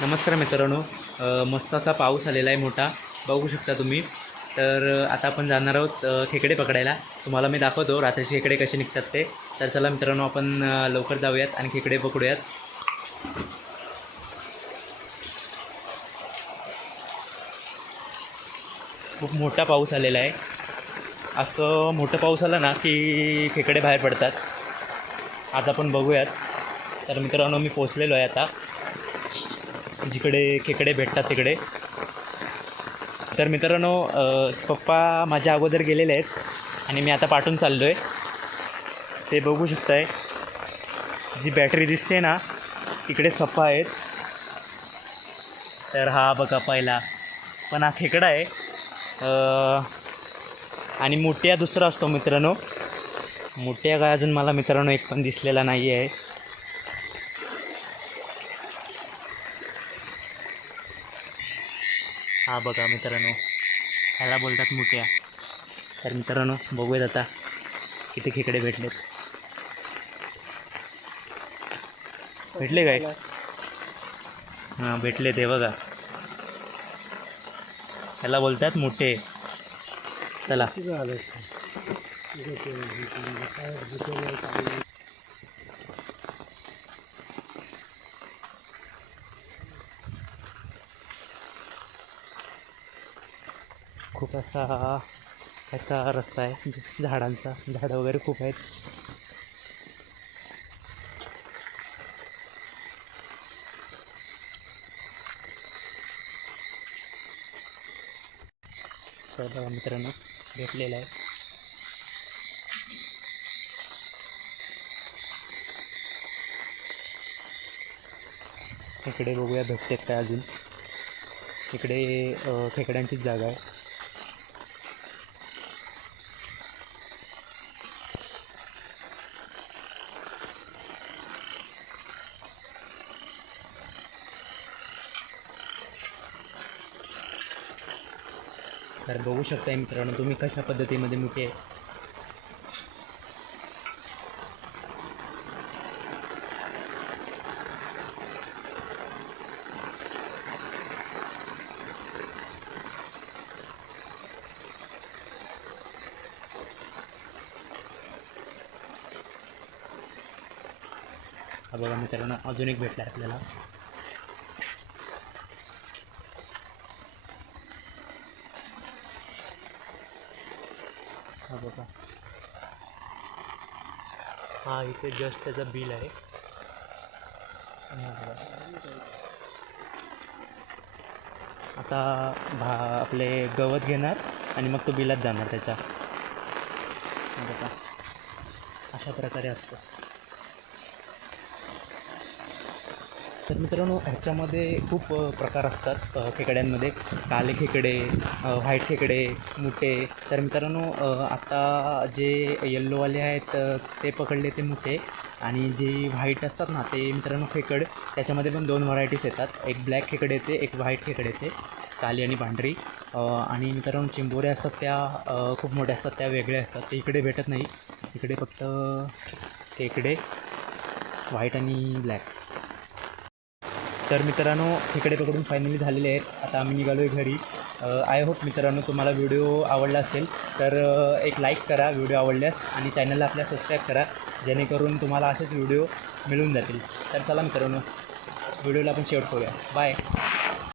नमस्कार मित्रांनो. मस्त असा पाऊस आलेला आहे मोठा. बघू शकता तुम्ही. तर आता आपण जाणार आहोत खेकडे पकडायला. तुम्हाला मी दाखवतो रात्रीचे खेकडे कसे निघतात ते. तर चला मित्रांनो आपण लवकर जाऊयात आणि खेकडे पकडूयात. खूप मोठा पाऊस आलेला आहे. असं मोठं पाऊस आला ना की खेकडे बाहेर पडतात. आता आपण बघूयात. तर मित्रांनो मी पोचलेलो आहे आता. जिकडे खेकडे भेटतात तिकडे. तर मित्रांनो पप्पा माझ्या अगोदर गेलेले आहेत आणि मी आता पाठवून चाललो आहे ते बघू शकताय. जी बॅटरी दिसते ना तिकडेच पप्पा आहेत. तर हा बघा पहिला. पण हा खेकडा आहे. आणि मोठ्या दुसरा असतो मित्रांनो. मोठ्या काय अजून मला मित्रांनो एक पण दिसलेला नाही आहे हा बघा मित्रांनो ह्याला बोलतात मुठ्या तर मित्रांनो बघूयात आता किती खेकडे भेटलेत. भेटले काय? हां भेटले ते बघा. ह्याला बोलतात मोठे. चला. खूप असा याचा रस्ता आहे झाडांचा झाडं वगैरे खूप आहेत. तर बघा मित्रांनो भेटलेला आहे. इकडे बघूया भेटतात काय अजून. इकडे खेकड्यांचीच जागा आहे. तर बघू शकताय मित्रांनो तुम्ही कशा पद्धतीमध्ये मुठे आहे? हा बघा मित्रांनो अजून एक भेटला आपल्याला. हा बघा. हा इथे जस्ट त्याचं बिल आहे. आता भा आपले गवत घेणार आणि मग तो बिलात जाणार त्याच्या. बघा. अशा प्रकारे असतं. तर मित्रांनो ह्याच्यामध्ये खूप प्रकार असतात खेकड्यांमध्ये. काले खेकडे व्हाईट खेकडे मुठे. तर मित्रांनो आत्ता आता जे येल्लोवाले आहेत ते पकडले ते मुठे. आणि जे व्हाईट असतात ना ते मित्रांनो खेकड. त्याच्यामध्ये पण दोन व्हरायटीज येतात. एक ब्लॅक खेकडे येते एक व्हाईट खेकडे येते. काली आणि पांढरी. आणि मित्रांनो चिंबोऱ्या असतात त्या खूप मोठ्या असतात त्या वेगळ्या असतात. ते इकडे भेटत नाही. इकडे फक्त खेकडे व्हाईट आणि ब्लॅक तर मित्रांनो खेकडे पकडून फायनली झालेले आहेत. आता आम्ही निघालो आहे घरी आय होप मित्रांनो तुम्हाला व्हिडिओ आवडला असेल तर एक लाईक करा व्हिडिओ आवडल्यास आणि चॅनलला आपल्या सबस्क्राईब करा जेणेकरून तुम्हाला असेच व्हिडिओ मिळून जातील. तर चला मित्रांनो व्हिडिओला आपण शेवट करूया. बाय